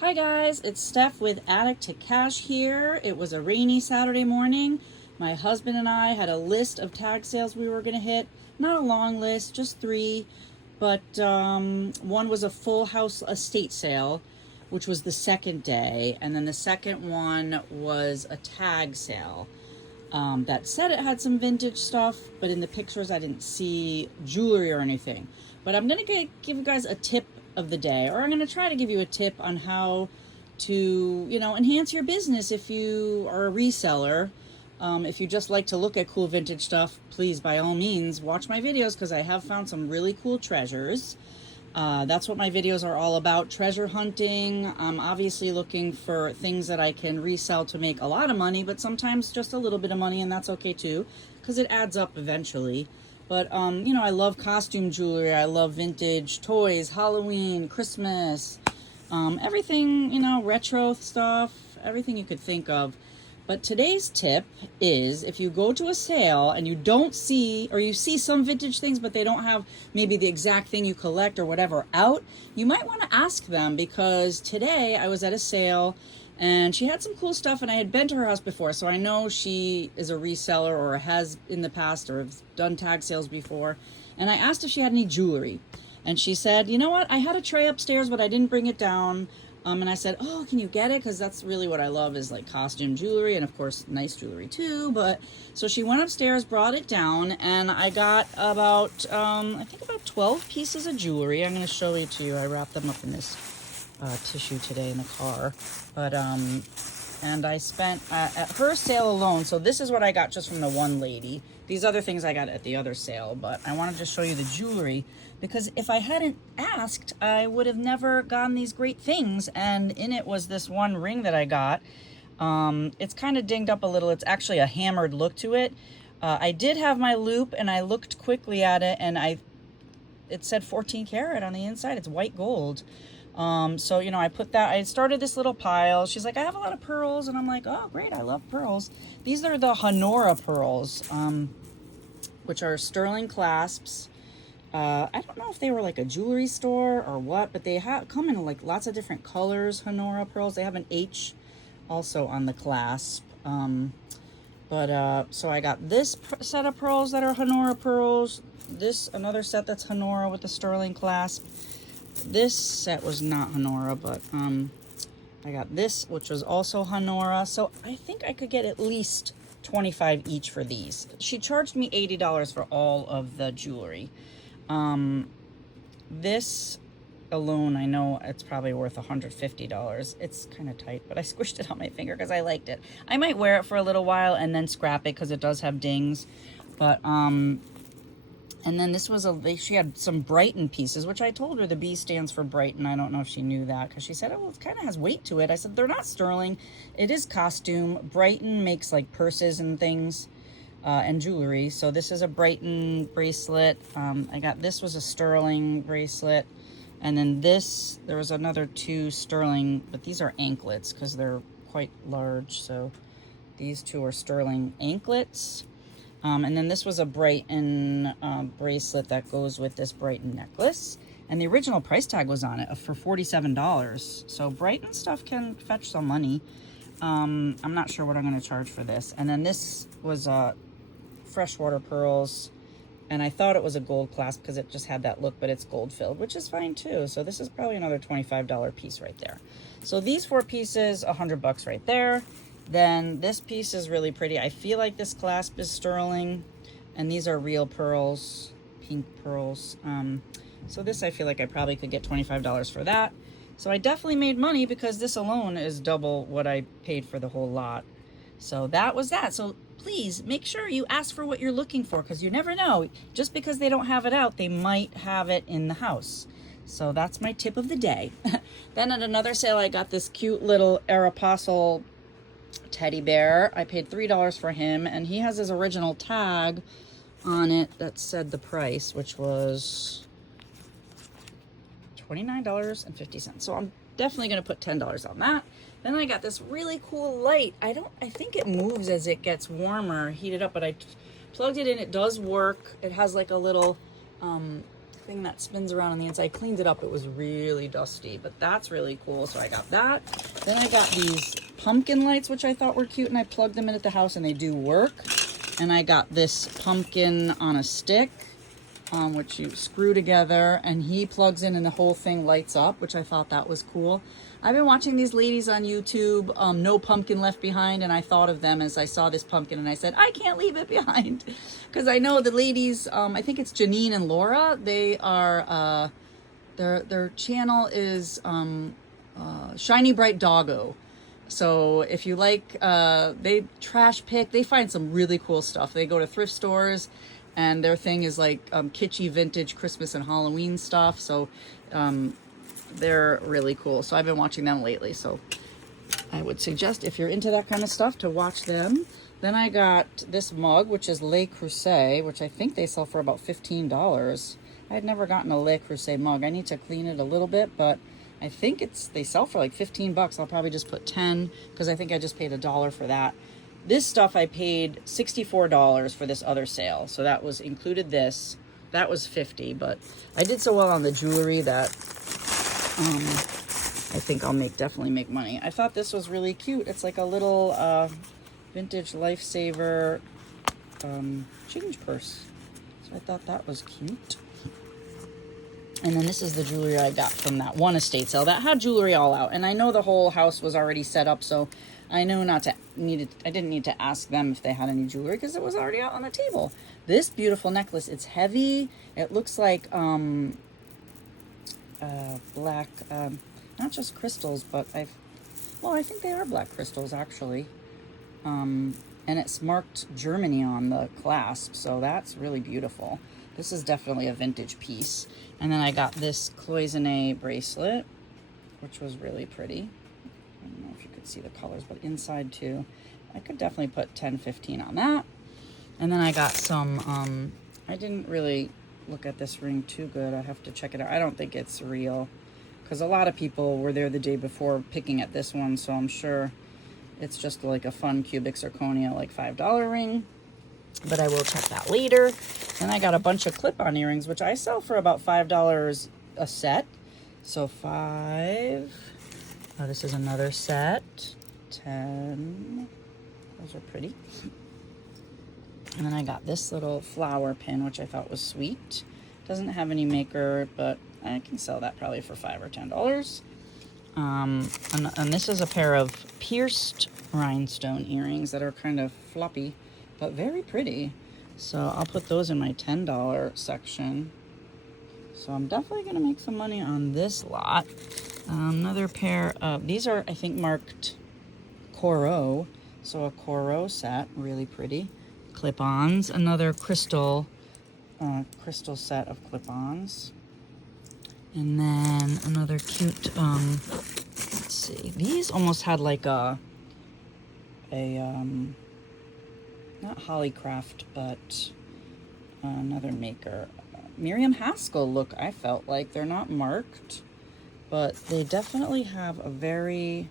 Hi guys, it's Steph with Attic to Cash here. It was a rainy Saturday morning. My husband and I had a list of tag sales we were going to hit. Not a long list, just three, but one was a full house estate sale, which was the second day, and then the second one was a tag sale. That said it had some vintage stuff, but in the pictures I didn't see jewelry or anything. But I'm going to give you guys a tip of the day, or I'm going to try to give you a tip on how to, enhance your business if you are a reseller. If you just like to look at cool vintage stuff, please, by all means, watch my videos because I have found some really cool treasures. That's what my videos are all about, treasure hunting. I'm obviously looking for things that I can resell to make a lot of money, but sometimes just a little bit of money, and that's okay too, because it adds up eventually. But, I love costume jewelry. I love vintage toys, Halloween, Christmas, everything, retro stuff, everything you could think of. But today's tip is if you go to a sale and you don't see, or you see some vintage things, but they don't have maybe the exact thing you collect or whatever out, you might want to ask them, because today I was at a sale and she had some cool stuff and I had been to her house before. So I know she is a reseller or has in the past or has done tag sales before. And I asked if she had any jewelry. And she said, you know what? I had a tray upstairs, but I didn't bring it down. And I said, oh, can you get it? Because that's really what I love, is like costume jewelry and, of course, nice jewelry too. But so she went upstairs, brought it down, and I got about, I think about 12 pieces of jewelry. I'm going to show it to you. I wrapped them up in this tissue today in the car. But, and I spent, at her sale alone, so this is what I got just from the one lady. These other things I got at the other sale, but I wanted to show you the jewelry, because if I hadn't asked, I would have never gotten these great things. And in it was this one ring that I got. It's kind of dinged up a little. It's actually a hammered look to it. I did have my loop, and I looked quickly at it, and it said 14 karat on the inside. It's white gold. So, I put that, I started this little pile. She's like, I have a lot of pearls. And I'm like, oh, great. I love pearls. These are the Honora pearls, which are sterling clasps. I don't know if they were like a jewelry store or what, but they come in like lots of different colors, Honora pearls. They have an H also on the clasp. So I got this set of pearls that are Honora pearls. This, another set that's Honora with the sterling clasp. This set was not Honora, but I got this, which was also Honora. So I think I could get at least 25 each for these. She charged me $80 for all of the jewelry. This alone, I know it's probably worth $150. It's kind of tight, but I squished it on my finger because I liked it. I might wear it for a little while and then scrap it because it does have dings. But and then this was she had some Brighton pieces, which I told her the B stands for Brighton. I don't know if she knew that, because she said, oh, it kind of has weight to it. I said, they're not sterling. It is costume. Brighton makes like purses and things and jewelry. So this is a Brighton bracelet. I got, this was a sterling bracelet. And then this, there was another two sterling, but these are anklets because they're quite large. So these two are sterling anklets. And then this was a Brighton bracelet that goes with this Brighton necklace. And the original price tag was on it for $47. So Brighton stuff can fetch some money. I'm not sure what I'm going to charge for this. And then this was freshwater pearls. And I thought it was a gold clasp because it just had that look, but it's gold filled, which is fine too. So this is probably another $25 piece right there. So these four pieces, $100 right there. Then this piece is really pretty. I feel like this clasp is sterling, and these are real pearls, pink pearls. So this, I feel like I probably could get $25 for that. So I definitely made money because this alone is double what I paid for the whole lot. So that was that. So please make sure you ask for what you're looking for, because you never know. Just because they don't have it out, they might have it in the house. So that's my tip of the day. Then at another sale, I got this cute little Aeropostale teddy bear. I paid $3 for him, and he has his original tag on it that said the price, which was $29.50. So I'm definitely going to put $10 on that. Then I got this really cool light. I think it moves as it gets warmer, heat it up, but I plugged it in. It does work. It has like a little thing that spins around on the inside. I cleaned it up. It was really dusty, but that's really cool. So I got that. Then I got these pumpkin lights, which I thought were cute, and I plugged them in at the house, and they do work. And I got this pumpkin on a stick, which you screw together, and he plugs in and the whole thing lights up, which I thought that was cool. I've been watching these ladies on YouTube, No Pumpkin Left Behind, and I thought of them as I saw this pumpkin, and I said, I can't leave it behind. Because I know the ladies, I think it's Janine and Laura, they are, their channel is Shiny Bright Doggo. So if you like, they trash pick, they find some really cool stuff. They go to thrift stores, and their thing is like kitschy vintage Christmas and Halloween stuff. So they're really cool. So I've been watching them lately. So I would suggest, if you're into that kind of stuff, to watch them. Then I got this mug, which is Le Creuset, which I think they sell for about $15. I had never gotten a Le Creuset mug. I need to clean it a little bit, but I think they sell for like 15 bucks. I'll probably just put 10 because I think I just paid $1 for that. This stuff I paid $64 for this other sale. So that was included this. That was $50, but I did so well on the jewelry that I think I'll definitely make money. I thought this was really cute. It's like a little vintage lifesaver change purse. So I thought that was cute. And then this is the jewelry I got from that one estate sale that had jewelry all out. And I know the whole house was already set up, so I know I didn't need to ask them if they had any jewelry because it was already out on the table. This beautiful necklace, it's heavy. It looks like black, not just crystals, but I think they are black crystals actually. And it's marked Germany on the clasp, so that's really beautiful. This is definitely a vintage piece. And then I got this cloisonne bracelet, which was really pretty. I don't know if you could see the colors, but inside too. I could definitely put 10, 15 on that. And then I got some, I didn't really look at this ring too good. I have to check it out. I don't think it's real because a lot of people were there the day before picking at this one, so I'm sure it's just like a fun cubic zirconia, like $5 ring. But I will check that later. Then I got a bunch of clip-on earrings, which I sell for about $5 a set. So 5. Oh, this is another set. 10. Those are pretty. And then I got this little flower pin, which I thought was sweet. Doesn't have any maker, but I can sell that probably for $5 or $10. And this is a pair of pierced rhinestone earrings that are kind of floppy, but very pretty. So I'll put those in my $10 section. So I'm definitely going to make some money on this lot. Another pair of, these are, I think, marked Corot. So a Corot set, really pretty. Clip-ons, another crystal set of clip-ons. And then another cute, let's see. These almost had like a not Hollycraft, but another maker. Miriam Haskell look, I felt like. They're not marked, but they definitely have a very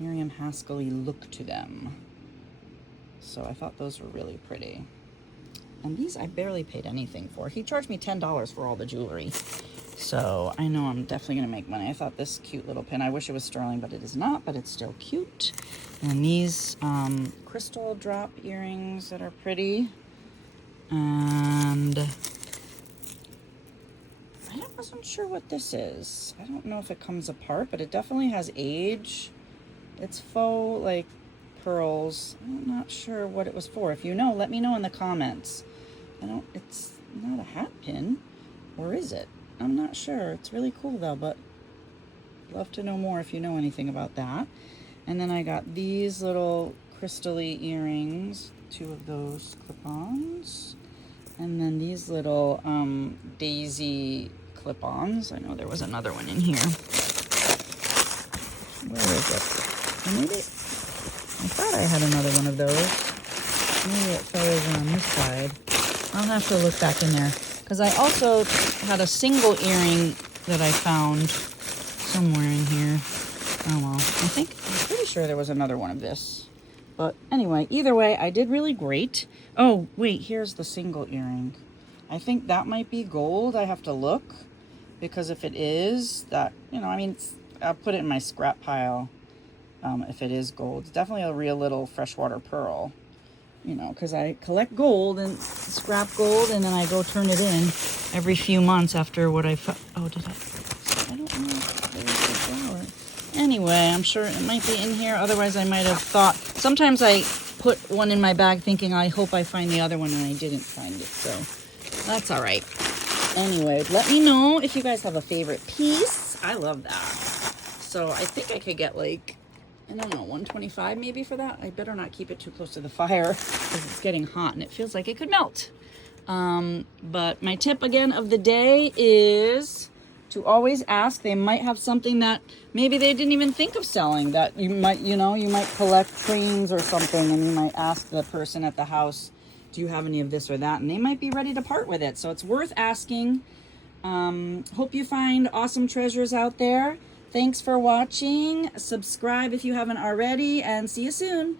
Miriam Haskell-y look to them. So I thought those were really pretty. And these I barely paid anything for. He charged me $10 for all the jewelry. So I know I'm definitely going to make money. I thought this cute little pin, I wish it was sterling, but it is not, but it's still cute. And these crystal drop earrings that are pretty. And I wasn't sure what this is. I don't know if it comes apart, but it definitely has age. It's faux, like, pearls. I'm not sure what it was for. If you know, let me know in the comments. It's not a hat pin, or is it? I'm not sure. It's really cool though, but I'd love to know more if you know anything about that. And then I got these little crystal-y earrings, 2 of those clip-ons. And then these little daisy clip-ons. I know there was another one in here. Where is it? Maybe I thought I had another one of those. Maybe it fell over on this side. I'll have to look back in there. Because I also had a single earring that I found somewhere in here. Oh well, I'm pretty sure there was another one of this. But anyway, either way, I did really great. Oh, wait, here's the single earring. I think that might be gold. I have to look, because if it is, that, you know, I mean, I'll put it in my scrap pile. If it is gold, it's definitely a real little freshwater pearl, you know, because I collect gold and scrap gold, and then I go turn it in every few months after what I found. Oh, did I don't know if there was a flower. Anyway, I'm sure it might be in here. Otherwise, I might have thought. Sometimes I put one in my bag thinking I hope I find the other one, and I didn't find it. So that's all right. Anyway, let me know if you guys have a favorite piece. I love that. So I think I could get like, I don't know, 125 maybe for that. I better not keep it too close to the fire because it's getting hot and it feels like it could melt. But my tip again of the day is to always ask. They might have something that maybe they didn't even think of selling, that you might, you know, you might collect trains or something, and you might ask the person at the house, do you have any of this or that? And they might be ready to part with it. So it's worth asking. Hope you find awesome treasures out there. Thanks for watching. Subscribe if you haven't already, and see you soon.